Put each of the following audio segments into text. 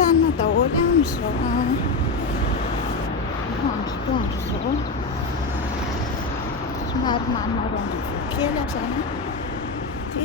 tanina daholo amin'izao andro izao. Somary maroandro kely zany ty.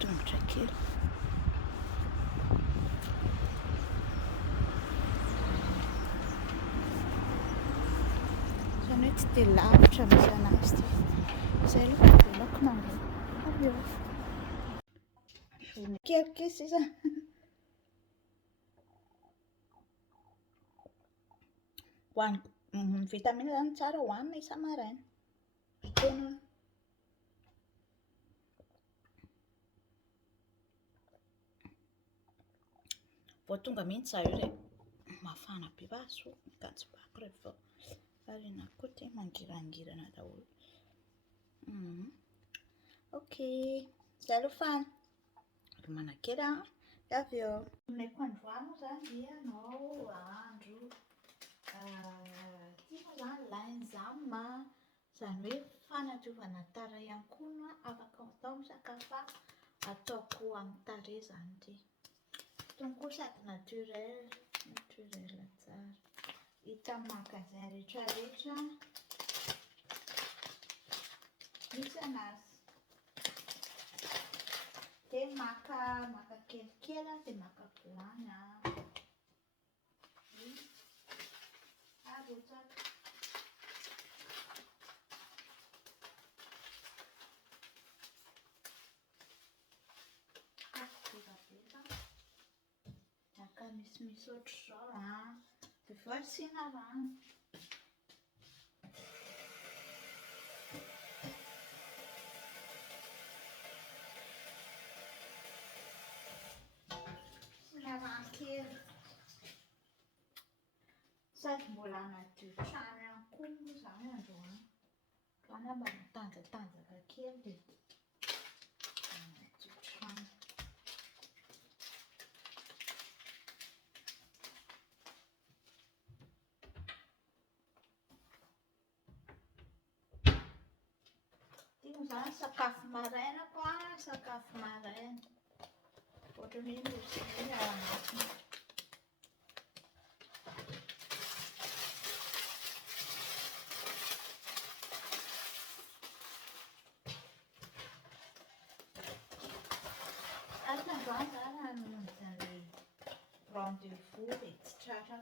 Tongotra kely. Zany hoe tsy dia lavitra misy anazy ty. Izay aloha velako nandeha avy eo. Kelikely sisa. Hoaniko vitamina zany tsara hoanina isa-maraina. Fotoana vao tonga mihitsy za io dia mafana be so mikajibako rehefa variana koa ty mangirangirana daholo. Ok, zay aloha fa romana kely dia avy eo. Ilay androany zany dia anao ahandro tia zany lainzama, izany hoe fanadiovana tarehy ihany koa afaka atao amin'ny sakafo ataoko amin'ny tarehy izany ity. Itony koa sady naturel tsara. Hita amin'ny magasin rehetrarehetra misy anazy. Dia maka kelikely dia maka vilany arotsaka. Maka misimisy ohatr'izao dia vao asiana rano. Asiana rano kely. Sady mbola hanadio trano ihany koa moa izany androany. Androany mba matanjatanjaka kely dia hanadio trano. Tia izany sakafo maraina koa sakafo maraina. Ohatran'ny hoe mozika ao anatiny. Ary androany zany namonjy an'ilay rendez-vous dia tsy tratra.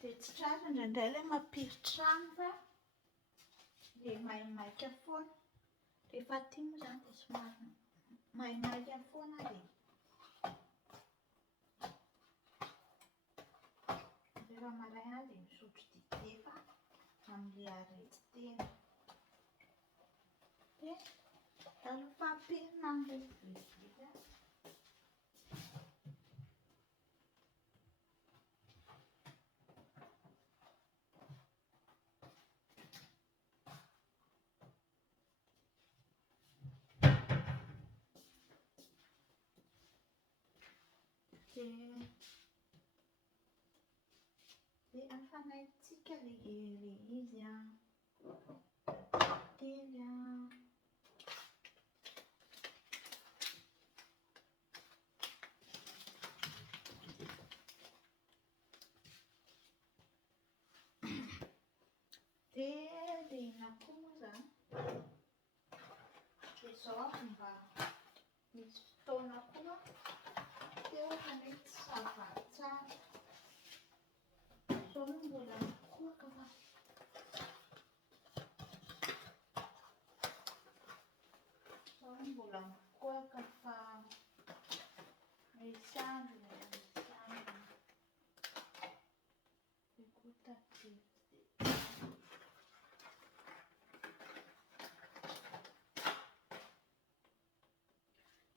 Dia tsy tratra indraindray ilay mampiro trano fa ilay maimaika foana. Rehefa aty moa izany dia somary maimaika foana dia rehefa maraina dia misotro dite fa amin'ilay arety tena. Dia aloha fampirina an'ilay vilia. Dia hafanaitsika ilay izy tely dia ilay koa moa izany dia izao mba misy fotoana koa dia ohatran'ny hoe tsy sava tsara. Izao moa mbola mikoaka fa misy andro écoute.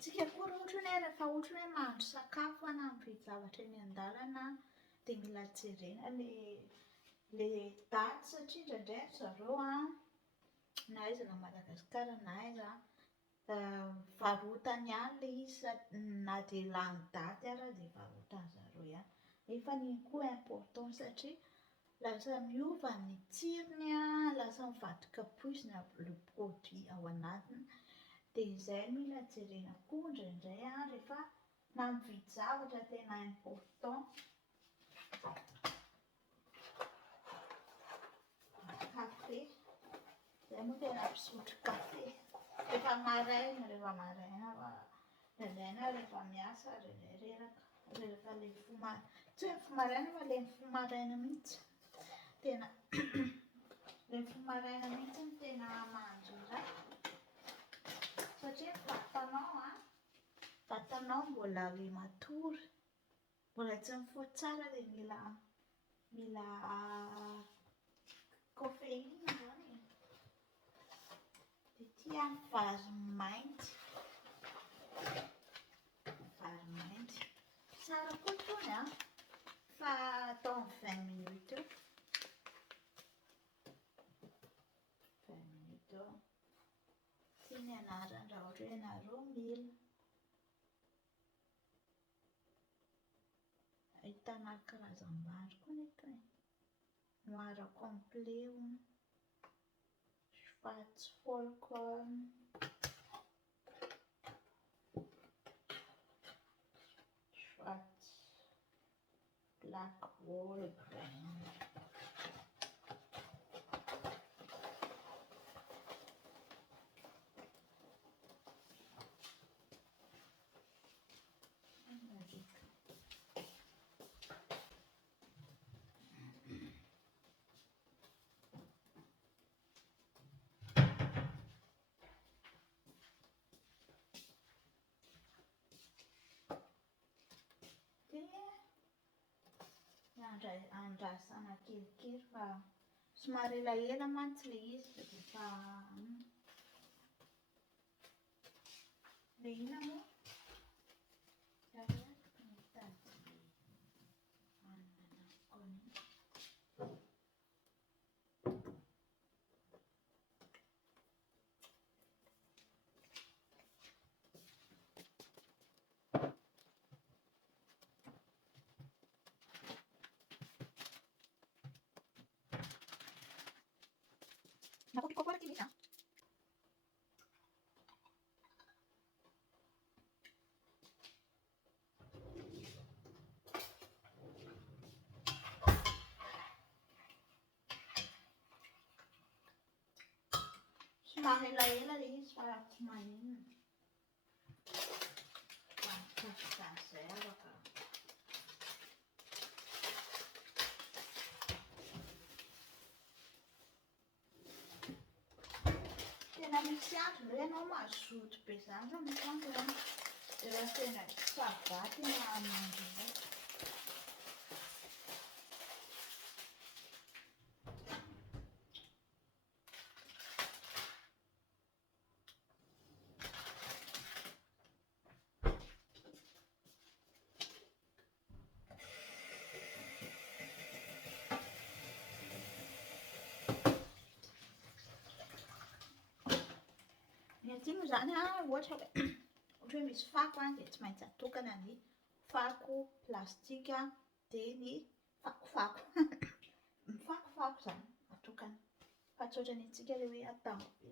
Tsika koa raha ohatra hoe rehefa ohatra hoe mahandro sakafo na mividy zavatra eny an-dalana dia mila jerena ilay daty satria indraindray zareo na aiza na Madagasikara na aiza varotany ihany ilay izy na dia lany daty ary dia varotan-zareo ihany. Nefa iny koa important satria lasa miova ny tsirony, lasa mivadika poizina ilay produit ao anatiny. Dia izay mila jerena koa indraindray rehefa na mividy zavatra tena important. Kafe, izahay moa tena mpisotro kafe. Rehefa maraina rehefa miasa rehefa ilay tsy hoe mifoha maraina fa ilay mifoha maraina mihitsy. Tena ilay mifoha maraina mihitsy no tena mandrira. Satria vatanao mbola ilay matory, mbola tsy mifoha tsara dia mila caféine izany e. Dia tia vary mainty. Vary mainty. Tsara koa itony fa atao amin'ny 20 minutes eo. 20 minutes eo. Ity ny anarany raha ohatra hoe ianareo mila. Ahitana karazam-bary koa neto e. Noir complet hono. Schwarzvollkorn. Black whole grain. Andrasana kelikely fa somary elaela mantsy ilay izy dia efa ilay inona moa? Nakopiko koa kini somary elaela ilay izy fa tsy maninona. Izay afaka. Tena misy andro ilay ianao mazoto be izany fa misy andro dia tena savaty na hahandro izay. Ny aty moa izany ohatra hoe misy fako dia tsy maintsy atokana ny fako plastika dia ny fakofako. Ny fakofako izany atokana. Fa tsy ohatran'ny antsika ilay hoe atao be.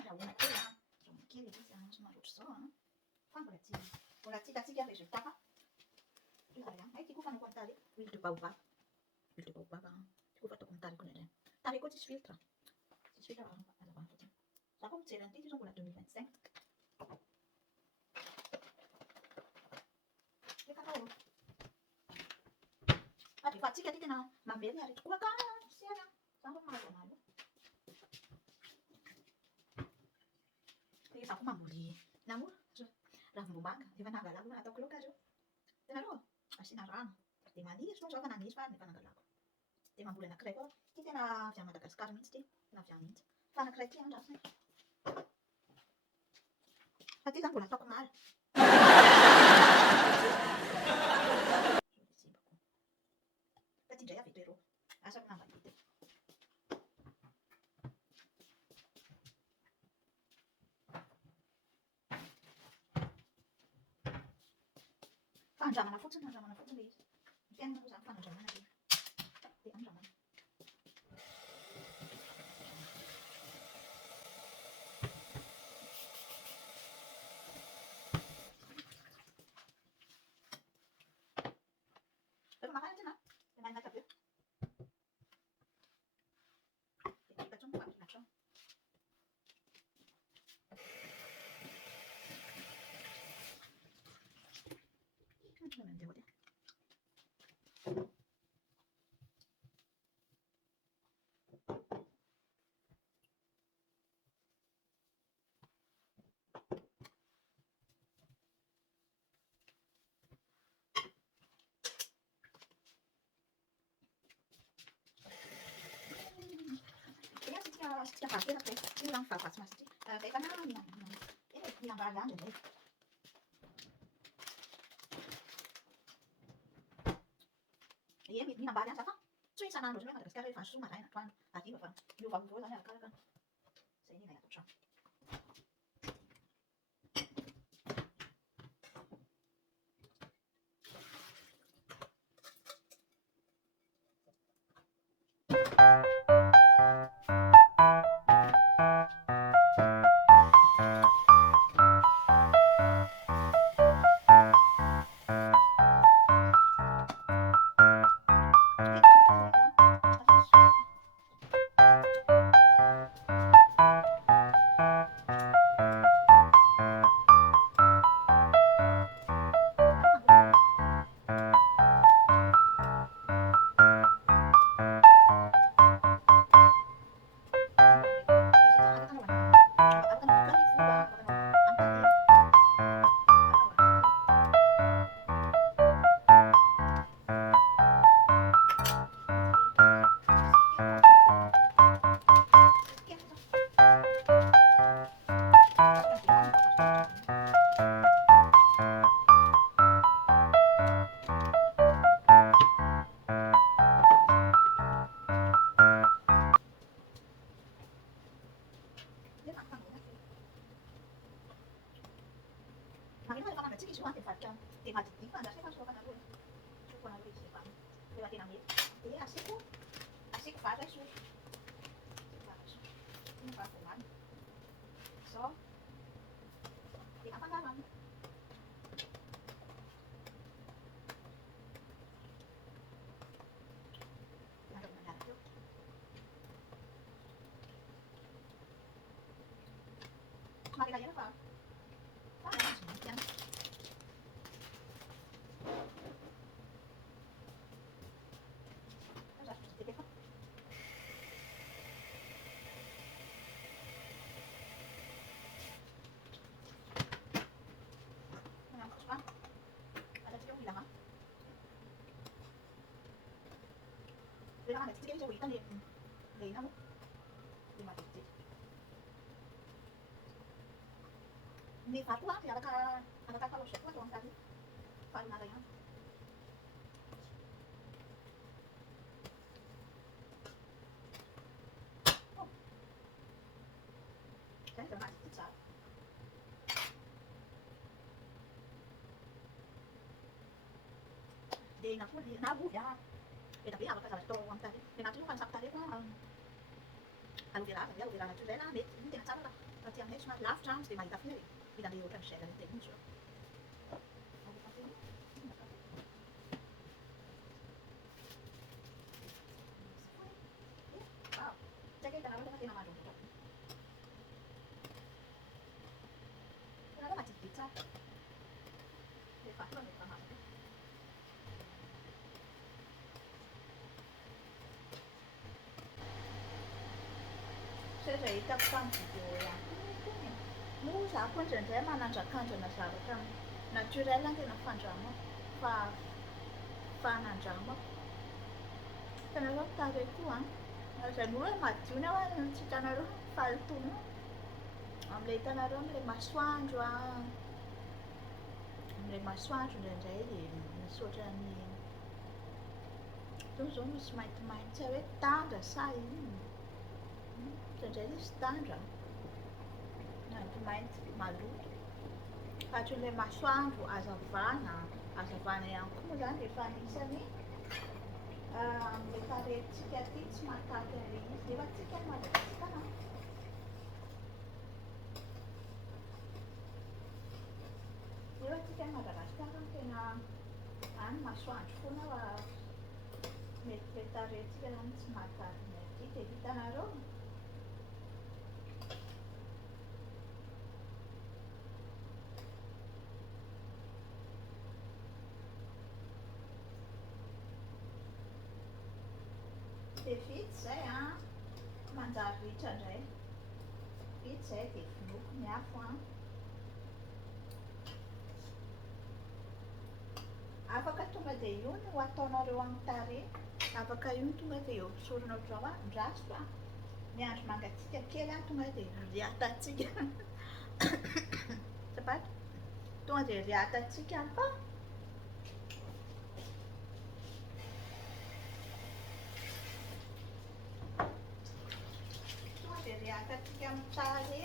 Andrahoina kely andrahoina kely izy somary ohatr'izao fa mbola tsy hitantsika résultat fa ity koa fanaoko amin'ny tarehy huile de baobab. Huile de baobab ity koa fataoko amin'ny tarehy koa indraindray. Tarehy koa tsisy filtre. Tsisy filtre hazavana fotsiny. Za koa mijery an'ity zao mbola 2025. Efa atao fa antsika ity tena mamelona ary tokoa ka sy any. Za zao mahazo an'azy io. Rehefa koa mamboly namoa, ravim-boamanga, efa nangalako na ataoko laoka azy io. Hitanareo, asiana rano. Dia maniry moa izao fa naniry fa efa nangalako. Dia mamboly anankiray koa. Ity tena avy any Madagasikara mihitsy ity. Tena avy any mihitsy. Fa anankiray ity andrasana. Fa ity izany mbola ataoko omaly. Fa ity indray avy eto erô. Asako namba hita. Fandramanà fotsiny ilay izy. Ny fiainana moa izany fanandramana dia andramana. Rehefa mafana izy na, dia mahay maika be. Dia hita intsony fa ampiana hatrao. Mandeha hoalia. Asitsika varoteraka izay. Io izany varovatsy masy ity. Rehefa na mihinam-bary andro indray. Ie, mihinam-bary ihany zaho fa tsy hoe isan'andro ohatran'ny hoe Madagasikara rehefa soa maraina atoandro hariva fa miovaova izany arakaraka. Izay ny ilaina ato an-trano. Makita rehefa mangatsiaka izy io dia mivarotra dia madinidinika andrasy rehefa soafanareo. Soafanareo izy rehefa tena mety. Dia asiako vary raisoa. Vary raisoa. Iny vary voamary. Izao. Dia afangaro aminy. Andao manaraka eo. Somary elaela fa azo mainty ihany. Rehefa mangatsiaka izy ho hita ilay ina moa. Dia matetiky. Ny vary koa dia araka kalao koa atao amin'ny vary. Vary mara ihany. Izay dia matsiro tsara. Dia na ovy be da be afaka zavatra atao amin'ny tarehy. Dia anaty io fanasako tarehy koa aloe vera avy, aloe vera natoraly na mety. Iny tena tsara raha aty aminay somary lavitra andro dia mahita firy. Mila andeha ohatran'ny gel an'ilay iny izy io. Wow, tsaka hitanareo fa tena mandro fototra. Hitanareo matsididy tsara. Rehefa atoa rehefa masaka. Izay hitako tamin'ny vidéo ihany koa itony. Moa za koa indraindray manandrakandrana zavatra naturel no tena fandramako fa hanandramako. Hitanareo ny tarehy koa an, izany hoe madio ny ao an, tsy hitanareo ny fahitono amin'ilay hitanareo amin'ilay masoandro an, amin'ilay masoandro indraindray dia misy ohatran'ny itony izao misy maintimainty tsy hay hoe tandra sa inona. Indraindray ilay izy tandra, maintimainty maloto. Fa hatran'ilay masoandro hazavana ihany koa moa izany rehefa anisan'ny amin'ilay tarehintsika aty tsy mahataky an'ilay izy. Nefa tsika any Madagasikara nefa tsika any Madagasikara no tena any masoandro foana mety ilay tarehintsika izany tsy mahataky ny aty. Dia hitanareo dia vita izay an, manjary ritra indray. Vita izay dia vonoko ny afo an. Afaka tonga dia io no ataonareo amin'ny tarehy. Afaka io no tonga dia esorina ohatr'izao andraso fa ny andro mangatsiaka kely an tonga dia riatantsika. Azafady, tonga dia riatantsika fa tonga dia riatantsika amin'ny tarehy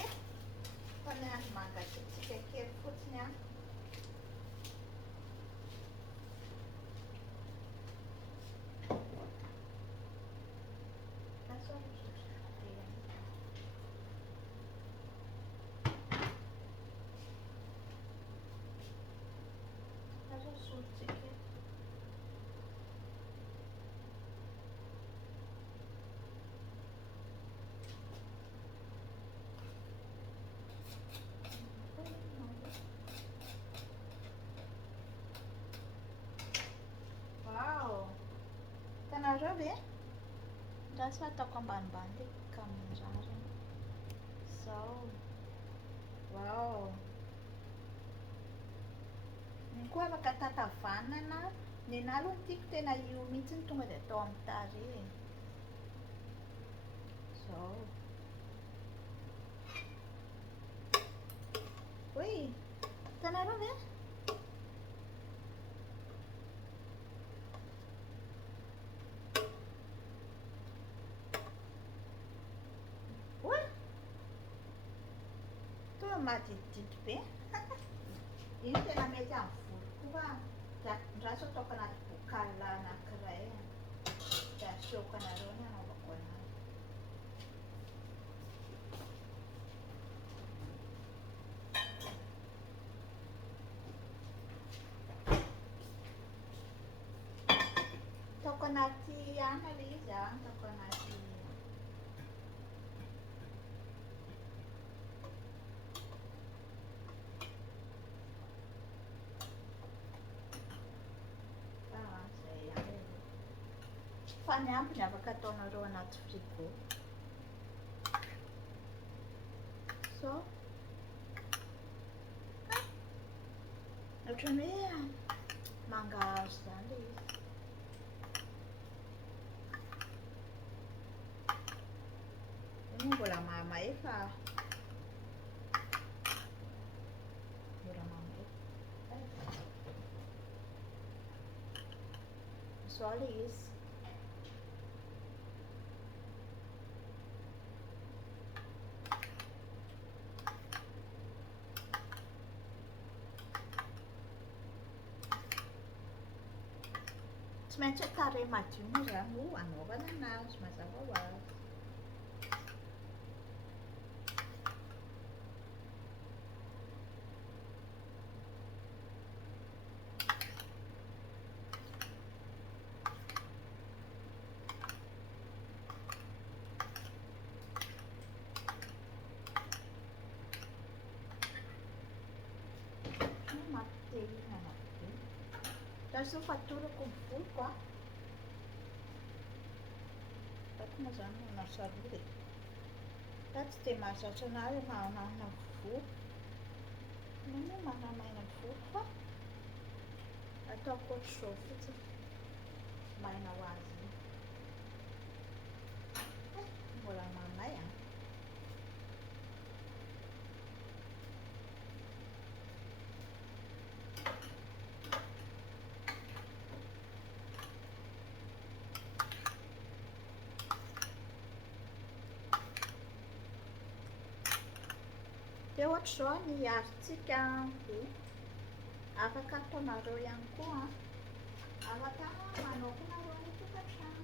fa ny andro mangatsiaka kely fotsiny an. Wow! Hitanareo ve? Andraso fa ataoko ambanimbany ilay kamerany. Izao. Wow! Ny koa afaka tatavanana. Ny anahy aloha ny tiako tena io mihitsy ny tonga dia atao amin'ny tarehy. Izao. Oy! Hitanareo ve? Oy! Tonga madididity be. Iny tena mety amin'ny volo koa fa andraso ataoko anaty bocal anankiray dia asehoko anareo ny anaovako anazy. Ataoko anaty ana ilay izy an, ataoko anaty izay ihany. Fa ny ambiny afaka ataonareo anaty frigo. So, ohatran'ny hoe mangahazo izany ilay izy. Io mbola mahamay fa mbola mahamay. Izao ilay izy. Tsy maintsy tarehy madio moa izany no anaovana anazy mazava ho azy. Adesso fatturako ny voloko an. Ataoko moa izany manao sarody. Fa tsy dia mahazatra anahy hoe manana volo. Moa manamaina ny volo fa ataoko ohatr'izao fotsiny. Maina ho azy iny. Mbola mamay a. Dia ohatr'izao ny arontsika dia afaka ataonareo ihany koa. Afaka manaovinareo any an-tokantrano.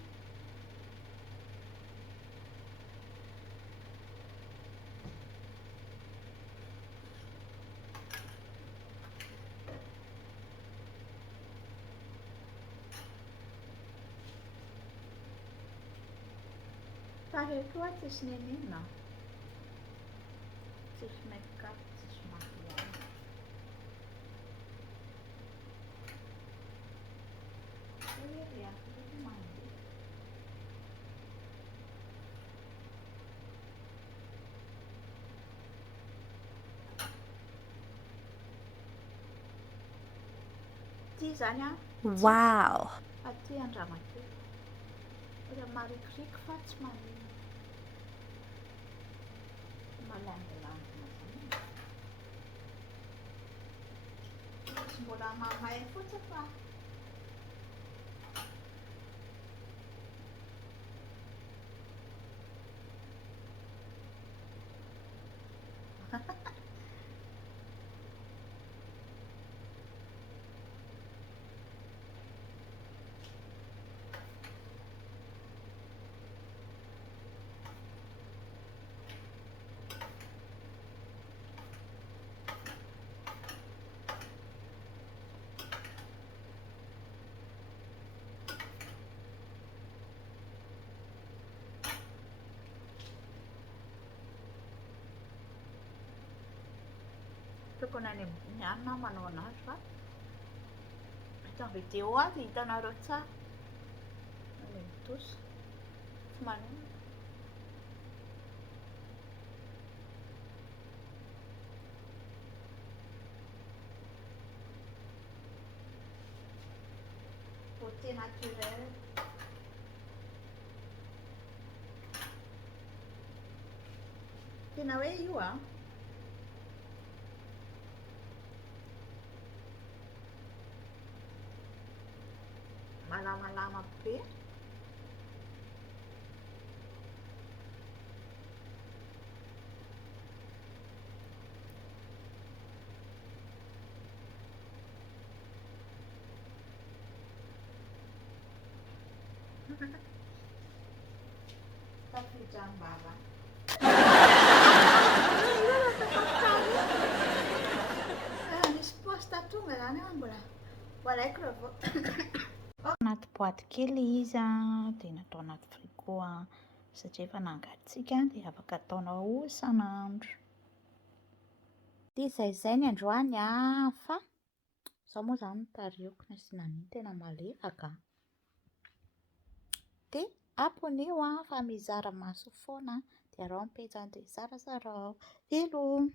Tarehy koa tsisy nenina. Tsisy make-up, tsisy maquillage. Iry afaka mandeha. Ity zany a. Wow! Aty Andramakely. Ohatry marikoriko fa tsy manino. Malandilandina zany. Izy mbola mamay fotsiny fa tokony any ambony any na manao anazy fa eto amin'ny vidéo azy hitanareo tsara. Any mitosy. Tsy manino. Beauté naturelle. Tena hoe io a. Malamalama be. Tafijambara. Nisy posta tonga zany a mbola alaiko raha vao. Anaty boaty kely izy a, dia natao anaty frigo a, satria efa nangatsiaka dia afaka ataonao isan'andro. Dia izay ny androany a, fa izao moa zany tarehiko nasiana an'iny tena malefaka. Dia amponio a fa mizara maso foana dia arao ny pejany dia zarazarao. Hello!